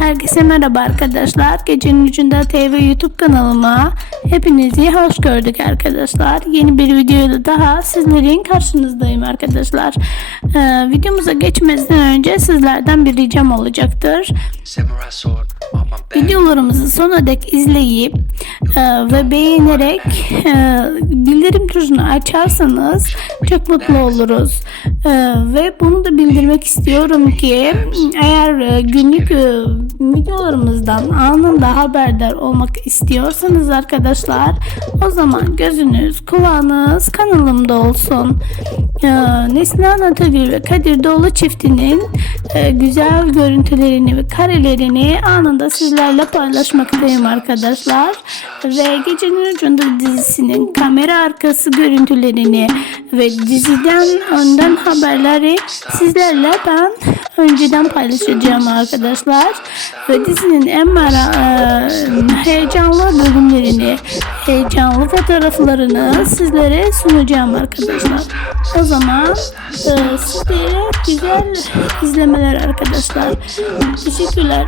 Herkese merhaba arkadaşlar. Gecenin Ucunda TV YouTube kanalıma hepinizi hoş gördük arkadaşlar. Yeni bir videoyla daha sizlerin karşınızdayım arkadaşlar. Ee, videomuza geçmeden önce sizlerden bir ricam olacaktır. Videolarımızı sona dek izleyip ve beğenerek e, bildirim tuşunu açarsanız çok mutlu oluruz. E, ve bunu da bildirmek istiyorum ki eğer e, günlük e, videolarımızdan anında haberdar olmak istiyorsanız arkadaşlar o zaman gözünüz kulağınız kanalımda olsun. E, Neslihan Atagül ve Kadir Doğulu çiftinin güzel görüntülerini ve karelerini anında sizlerle paylaşmaktayım arkadaşlar. Ve Gecenin Ucunda dizisinin kamera arkası görüntülerini ve diziden önden haberleri sizlerle ben önceden paylaşacağım arkadaşlar. Ve dizinin en mera, e, heyecanlı bölümlerini, heyecanlı fotoğraflarını sizlere sunacağım arkadaşlar. O zaman e, sizlere güzel izlemeler arkadaşlar. Teşekkürler.